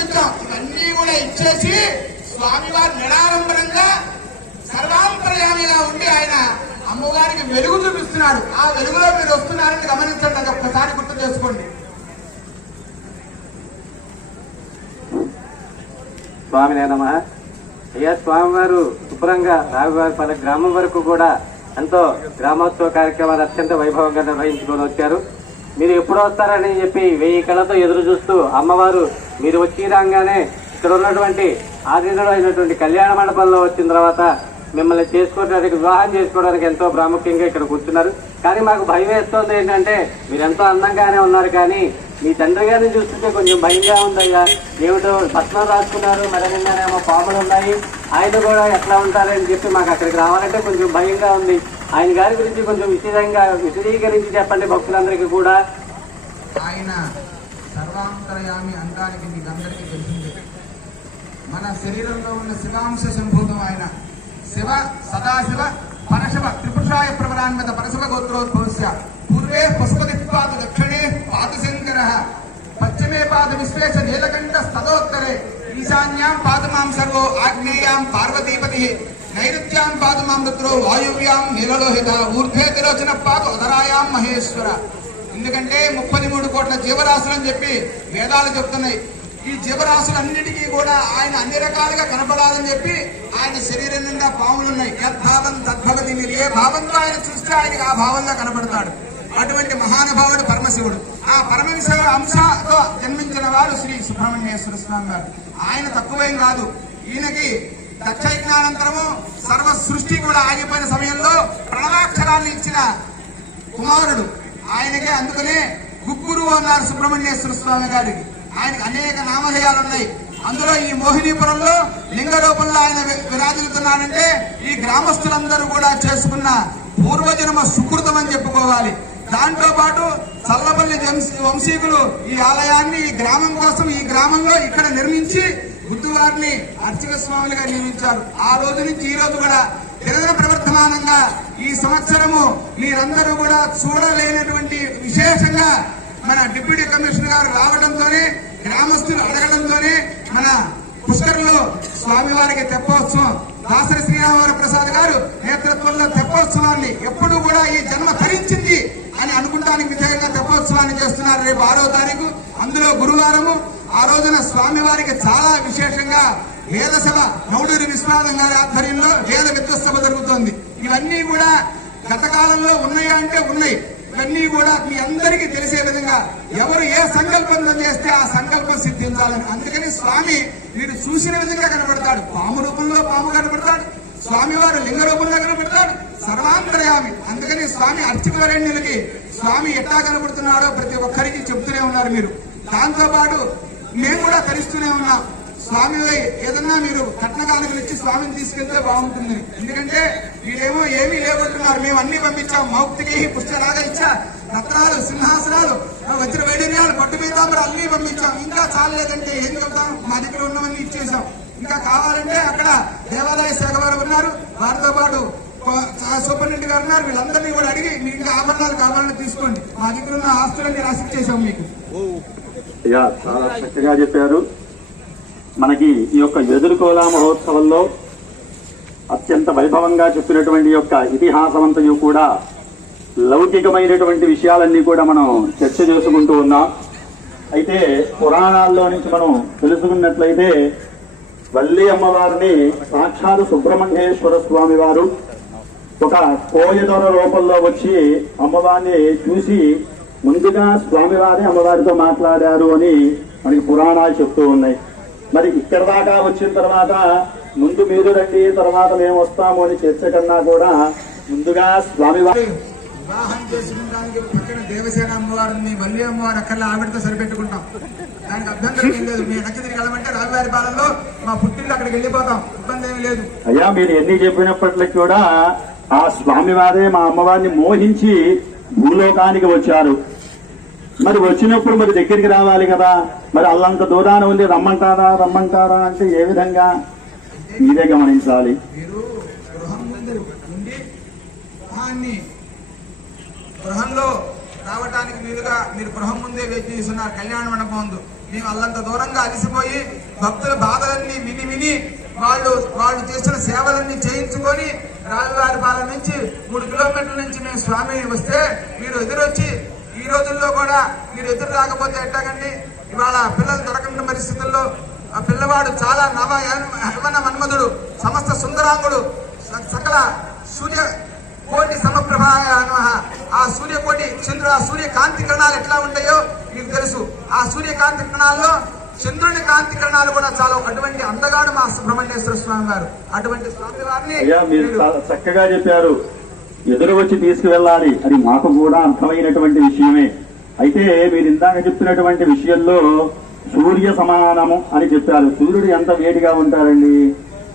నిమిత్తం ఇవన్నీ కూడా ఇచ్చేసి స్వామివారి నిరాడంబరంగా సర్వాంతర్యామిగా ఉండి ఆయన అమ్మవారికి వెలుగు చూపిస్తున్నాడు. ఆ వెలుగులో మీరు వస్తున్నారని గమనించండి, అది ఒక్కసారి గుర్తు చేసుకోండి. స్వామినే నమః. అయ్యా, స్వామివారు శుభ్రంగా రావివారిపల్లి గ్రామం వరకు కూడా ఎంతో గ్రామోత్సవ కార్యక్రమాలు అత్యంత వైభవంగా నిర్వహించుకొని వచ్చారు. మీరు ఎప్పుడు వస్తారని చెప్పి 1000 కళ్ళతో ఎదురు చూస్తూ అమ్మవారు మీరు వచ్చి రాగానే ఇక్కడ ఉన్నటువంటి ఆధీనంలో అయినటువంటి కళ్యాణ మండపంలో వచ్చిన తర్వాత మిమ్మల్ని చేసుకోవడానికి, వివాహం చేసుకోవడానికి ఎంతో ప్రాముఖ్యంగా ఇక్కడ కూర్చున్నారు. కానీ మాకు భయం వేస్తోంది ఏంటంటే, మీరు ఎంతో అందంగానే ఉన్నారు, కానీ మీ తండ్రి గారిని చూస్తుంటే కొంచెం భయంగా ఉందయ్యా. ఏమిటో పట్నం రాసుకున్నారు, మెడనిందానేమో పాములు ఉన్నాయి, ఆయన కూడా ఎట్లా ఉంటారని చెప్పి మాకు అక్కడికి రావాలంటే కొంచెం భయంగా ఉంది. ఆయన గారి గురించి కొంచెం విశదీకరించి చెప్పండి భక్తులందరికీ కూడా. ఆయన సర్వాంతర్యామి అంటానికి మీకు అందరికీ తెలిసింది. మన శరీరంలో ఉన్న శివాంశ సంభూతం ఆయన. శివ సదాశివ పరశివ త్రిపురుషాయ ప్రవరాన్విత పరశివ గోత్రోద్భవస్య పూర్వే పశుపతిపాద దక్షిణే పాదశంకర పశ్చిమే పాద విశ్వేశ నీలకంఠ స్తదోత్తరే ఈశాన్యాం పాదమాం సర్వో ఆగ్నేయాం పార్వతీపతి నైరుత్యాం పాదమాం రుద్రో వాయువ్యాం నీలలోహిత ఊర్ధ్వే తిరోచన పాద ఉదరాయాం మహేశ్వర. ఎందుకంటే 33 కోట్ల జీవరాశులని చెప్పి వేదాలు చెప్తున్నాయి. ఈ జీవరాశులన్నిటికీ కూడా ఆయన అన్ని రకాలుగా కనపడాలని చెప్పి ఆయన శరీరం నిండా పాములున్నాయి. యద్భావం తద్భవతి. మీరు ఏ భావంతో ఆయన చూస్తే ఆయనకి ఆ భావంలో కనపడతాడు. అటువంటి మహానుభావుడు పరమశివుడు. ఆ పరమశివ అంశతో జన్మించిన వారు శ్రీ సుబ్రహ్మణ్యేశ్వర స్వామి వారు. ఆయన తక్కువేం కాదు. ఈయనకి దక్షయజ్ఞానంతరము సర్వ సృష్టి కూడా ఆగిపోయిన సమయంలో ప్రణవాక్షరాన్ని ఇచ్చిన కుమారుడు ఆయనకే. అందుకనే గుగ్గురు అన్నారు సుబ్రహ్మణ్యేశ్వర స్వామి గారికి. ఆయనకు అనేక నామధేయాలు ఉన్నాయి. అందులో ఈ మోహినీపురంలో లింగ రూపంలో ఆయన విరాజిల్లుతున్నాడంటే ఈ గ్రామస్తులందరూ కూడా చేసుకున్న పూర్వజన్మ సుకృతం అని చెప్పుకోవాలి. దాంతో పాటు చల్లపల్లి వంశీకులు ఈ ఆలయాన్ని ఈ గ్రామం కోసం ఈ గ్రామంలో ఇక్కడ నిర్మించి బుద్ధువారిని అర్చక స్వాములుగా నియమించారు. ఆ రోజు నుంచి ఈ రోజు కూడా దినదిన ప్రవర్తమానంగా ఈ సంవత్సరము మీరందరూ కూడా చూడలేనటువంటి విశేషంగా మన డిప్యూటీ కమిషనర్ గారు రావడంతోనే, గ్రామస్తులు అడగడంతోనే మన పుష్కర్లో స్వామివారికి తెప్పోత్సవం దాసరి శ్రీరామవర ప్రసాద్ గారు నేతృత్వంలో తెప్పోత్సవాన్ని ఎప్పుడు కూడా ఈ జన్మ ధరించింది అని అనుకుంటానికి విధంగా తెప్పోత్సవాన్ని చేస్తున్నారు. రేపు 6వ తారీఖు, అందులో గురువారము. ఆ రోజున స్వామివారికి చాలా విశేషంగా వేదసభ నౌడూరి విశ్వనాథం గారి ఆధ్వర్యంలో వేద విద్వత్సభ జరుగుతోంది. ఇవన్నీ కూడా గత కాలంలో ఉన్నాయా అంటే ఉన్నాయి. ఇవన్నీ కూడా మీ అందరికీ తెలిసే విధంగా ఎవరు ఏ సంకల్పం చేస్తే ఆ సంకల్పం సిద్ధించాలని. అందుకని స్వామి మీరు చూసిన విధంగా కనబడతాడు. పాము రూపంలో పాము కనబడతాడు, స్వామివారు లింగ రూపంలో కనబడతాడు, సర్వాంతర్యామి. అందుకని స్వామి అర్చకవరేణ్యులకి స్వామి ఎట్లా కనబడుతున్నాడో ప్రతి ఒక్కరికి చెప్తూనే ఉన్నారు మీరు. దాంతో పాటు మేము కూడా తరిస్తూనే ఉన్నాం. స్వామి ఏదన్నా మీరు కట్నకానుకలు ఇచ్చి స్వామిని తీసుకెళ్తే బాగుంటుంది. ఎందుకంటే వీళ్ళేమో ఏమీ లేకుంటున్నారు. మేము అన్ని పంపించాం. మౌక్తికి పుష్కరాగా ఇచ్చా, రత్నాలు, సింహాసనాలు, వజ్ర వైడూర్యాలు, పట్టు పీతాంబరాలు అన్ని పంపించాం. ఇంకా చాలేదంటే ఏం చెప్తాం, మా దగ్గర ఉన్నవన్నీ ఇచ్చేసాం. ఇంకా కావాలంటే అక్కడ దేవాదాయ శాఖ వారు ఉన్నారు, వారితో పాటు సూపరింటెండెంట్ గారు ఉన్నారు. వీళ్ళందరినీ కూడా అడిగి మీకు ఇంకా ఆభరణాలు కావాలని తీసుకోండి. మా దగ్గర ఉన్న ఆస్తులన్నీ రాసిచ్చేసాం మీకు. చాలా చక్కగా చెప్పారు. మనకి ఈ యొక్క ఎదుర్కోలా మహోత్సవంలో అత్యంత వైభవంగా చెప్పినటువంటి యొక్క ఇతిహాసమంతయు కూడా లౌకికమైనటువంటి విషయాలన్నీ కూడా మనం చర్చ చేసుకుంటూ ఉన్నాం. అయితే పురాణాల్లో నుంచి మనం తెలుసుకున్నట్లయితే వల్లి అమ్మవారిని సాక్షాత్ సుబ్రహ్మణ్యేశ్వర స్వామి వారు ఒక కోయదొర రూపంలో వచ్చి అమ్మవారిని చూసి ముందుగా స్వామివారి అమ్మవారితో మాట్లాడారు అని మనకి పురాణాలు చెప్తూ ఉన్నాయి. మరి ఇక్కడ దాకా వచ్చిన తర్వాత ముందు మీరు రండి, తర్వాత మేము వస్తాము అని చర్చ కన్నా కూడా ముందుగా స్వామివారి వివాహం చేసుకుంటానికి పక్కన దేవసేన అమ్మవారిని వల్లి అమ్మవారు అక్కర్లో ఆవిడతో సరిపెట్టుకుంటాం. దానికి అభ్యంతరం ఏం లేదు. మీ వెనక్కి తిరిగి వెళ్ళమంటే రావివారి పాలనలో మా పుట్టిల్లు అక్కడికి వెళ్ళిపోతాం, ఇబ్బంది ఏమి లేదు. అయ్యా, మీరు ఎన్ని చెప్పినప్పటికీ కూడా ఆ స్వామివారే మా అమ్మవారిని మోహించి భూలోకానికి వచ్చారు. మరి వచ్చినప్పుడు మరి దగ్గరికి రావాలి కదా. మరి అల్లంత దూరాన ఉంది, రమ్మంటారా అంటే ఏ విధంగా మీరే గమనించాలి. మీరు గృహం ముందు ఉండి గృహంలో రావటానికి మీరుగా మీరు గృహం ముందే వేచి చేస్తున్నారు. కళ్యాణ మండపం ముందు మేము అల్లంత దూరంగా అలసిపోయి భక్తుల బాధలన్నీ విని వాళ్ళు చేసిన సేవలన్నీ చేయించుకొని రాజువారిపాలెం నుంచి 3 కిలోమీటర్ల నుంచి మేము స్వామి వస్తే మీరు ఎదురొచ్చి ఈ రోజుల్లో కూడా మీరు ఎదురు రాకపోతే ఎట్టాగండి? ఇవాళ పిల్లలు దొరకని పరిస్థితుల్లో ఆ పిల్లవాడు చాలా యవన మన్మధుడు, సమస్త సుందరాంగుడు, సకల సూర్య కోటి సమప్రభాయ నమః. ఆ సూర్యకోటి చంద్రుడు, ఆ సూర్యకాంతి కిరణాలు ఎట్లా ఉంటాయో మీకు తెలుసు. ఆ సూర్యకాంతి కిరణాల్లో చంద్రుని కాంతి కిరణాలు కూడా చాలా. అటువంటి అందగాడు మా సుబ్రహ్మణ్యేశ్వర స్వామి వారు. అటువంటి స్వామి వారిని మీరు చక్కగా చెప్పారు. ఎదురు వచ్చి తీసుకువెళ్ళాలి, అది మాకు కూడా అర్థమైనటువంటి విషయమే. అయితే మీరు ఇందాక చెప్పినటువంటి విషయంలో సూర్య సమానము అని చెప్పారు. సూర్యుడు ఎంత వేడిగా ఉంటారండి.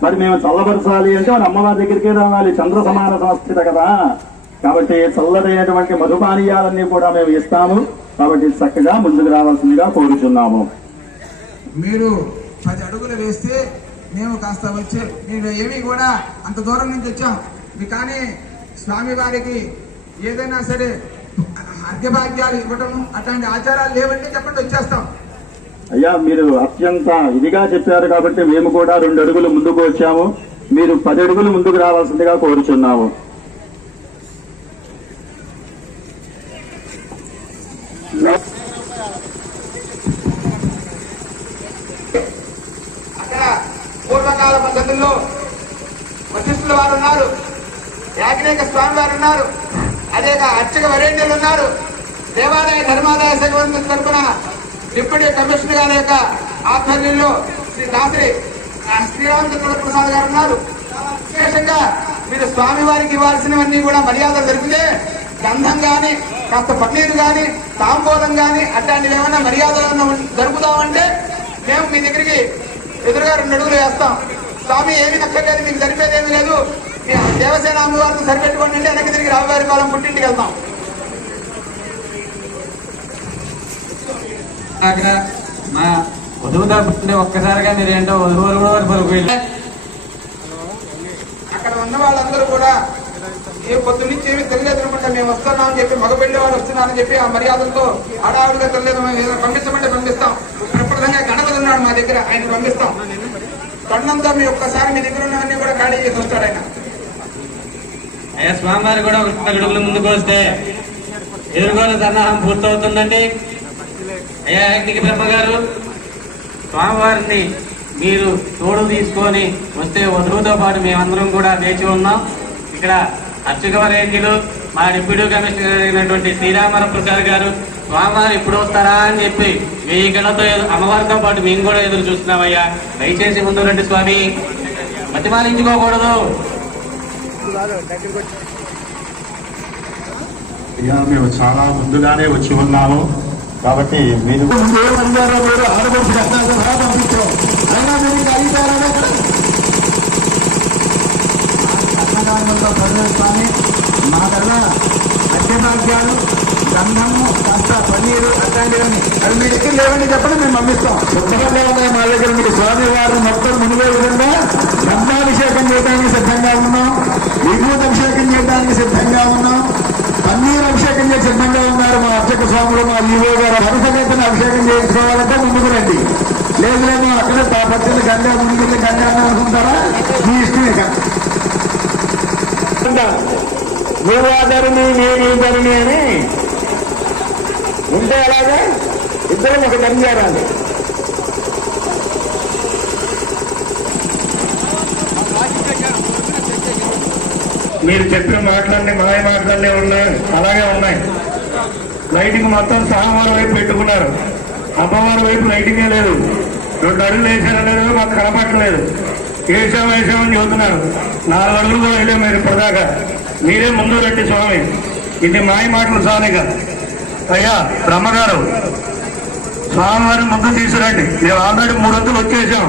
మరి మేము చల్లబరచాలి అంటే మన అమ్మవారి దగ్గరికే రావాలి. చంద్ర సమాన సంస్థిత కదా. కాబట్టి చల్లదైనటువంటి మధుపానీయాలన్నీ కూడా మేము ఇస్తాము. కాబట్టి చక్కగా ముందుకు రావాల్సిందిగా కోరుచున్నాము. మీరు 10 అడుగులు వేస్తే మేము కాస్త వచ్చే, మీరు ఏమీ కూడా అంత దూరం నుంచి వచ్చాం కానీ స్వామి వారికి ఏదైనా సరే అర్ఘ్యభాగ్యాలు ఇవ్వటం అట్లాంటి ఆచారాలు లేవంటే చెప్పండి, వచ్చేస్తాం. అయ్యా మీరు అత్యంత ఇదిగా చెప్పారు కాబట్టి మేము కూడా 2 అడుగులు ముందుకు వచ్చాము. మీరు 10 అడుగులు ముందుకు రావాల్సిందిగా కోరుచున్నాము. అక్కడ పూర్వకాల పద్ధతుల్లో వశిష్ఠుల వారు ఉన్నారు, యాజ్ఞిక స్వామి వారు ఉన్నారు, అనేక అర్చక వరేణ్యులు ఉన్నారు. దేవాలయ ధర్మాదాయ శాఖ తరఫున డిప్యూటీ కమిషనర్ గారి యొక్క ఆధ్వర్యంలో శ్రీ దాసరి శ్రీరామచంద్ర ప్రసాద్ గారు ఉన్నారు. విశేషంగా మీరు స్వామి వారికి ఇవ్వాల్సినవన్నీ కూడా మర్యాదలు జరిపితే గంధం గాని, కాస్త పన్నీరు గాని, తాంబూలం గాని అట్లాంటివి ఏమైనా మర్యాదలు జరుపుతామంటే మేము మీ దగ్గరికి ఎదురుగా 2 అడుగులు వేస్తాం. స్వామి ఏమీ నక్కర్లేదు, మీకు సరిపోయేది ఏమీ లేదు, దేవసేన అమ్మవారిని సరిపెట్టుకోండి అంటే వెనక్కి తిరిగి రావువారిపాలెం పుట్టింటికి వెళ్తాం. మా వధువుతో పుట్టిన ఒక్కసారిగా మీరు ఏంటో అక్కడ ఉన్న వాళ్ళందరూ కూడా ఏ పొద్దు నుంచి ఏమి తెలియదు అనమాట. మేము వస్తున్నామని చెప్పి మగపెళ్లి వాళ్ళు వస్తున్నారని చెప్పి ఆ మర్యాదలతో హడావుడిగా తెలియదు. పంపించమంటే పంపిస్తాం. ప్రప్రదంగా గణపతి ఉన్నాడు మా దగ్గర, ఆయన పంపిస్తాం. కొండంతా మీ ఒక్కసారి మీ దగ్గర ఉన్నవన్నీ కూడా ఖాళీ చేసి వస్తాడు ఆయన. అయ్యా స్వామివారి కూడా 1 అడుగులు ముందుకు వస్తే ఎదుర్కొన్న సన్నాహం పూర్తవుతుందండి. అయ్యా యాజ్ఞిక బ్రహ్మ గారు, స్వామివారిని మీరు తోడు తీసుకొని వస్తే వధువుతో పాటు మేమందరం కూడా వేచి ఉన్నాం. ఇక్కడ అర్చక వరేణ్యులు, మా డిప్యూటీ కమిషనర్ అయినటువంటి శ్రీరామర ప్రసాద్ గారు స్వామివారు ఎప్పుడు వస్తారా అని చెప్పి 1000 గళ్ళతో అమ్మవారితో పాటు మేము కూడా ఎదురు చూస్తున్నామయ్యా. దయచేసి ముందు రండి స్వామి, మతిమాలించుకోకూడదు. అయ్యా మేము చాలా ముందుగానే వచ్చి ఉన్నాము కాబట్టి మీరు స్వామి మాకల్లా అర్ఘ్యభాగ్యాలు, గంధము, కాస్త పన్నీరు అట్లాంటివన్నీ అవి మీ దగ్గర లేవని చెప్పండి, మేము పంపిస్తాం. పుస్తకంలో ఉన్నాయి మా దగ్గర. మీకు స్వామి వారు మొత్తం మునిగే విధంగా గంధాభిషేకం చేయడానికి సిద్ధంగా ఉన్నాం, విభూతి అభిషేకం చేయడానికి సిద్ధంగా ఉన్నాం, పన్నీరు అభిషేకం చేసి సిద్ధంగా ఉన్నారు మా అర్చక స్వాములు, మా ఈవో గారు. హరిసగీతను అభిషేకం చేయించుకోవాలంటే ముందుకు రండి. లేదులేమో అక్కడే పచ్చని గంగా ముందుకెళ్ళి గంగా అనుకుంటారా, మీ ఇష్టమే కదా. నువ్వు ఆధారని నేను ధరణి అని ఉంటే అలాగే ఇద్దరం ఒక ధర్మ చేరాలి. మీరు చెప్పిన మాటలన్నీ మాయ మాటలన్నీ ఉన్నాయి, అలాగే ఉన్నాయి. లైటింగ్ మొత్తం స్వామివారి వైపు పెట్టుకున్నారు, అమ్మవారి వైపు లైటింగే లేదు. 2 అడుగులు వేసారనేది మాకు కనపట్టలేదు. వేసామని చెబుతున్నారు. 4 అడుగులు కూడా వెళ్ళాం మీరు ఇప్పటిదాకా. మీరే ముందు రండి స్వామి, ఇది మాయ మాటలు చాలుగా. అయ్యా బ్రహ్మగారు, స్వామివారిని ముందు తీసుకురండి. మేము ఆల్రెడీ 3 వంతులు వచ్చేసాం.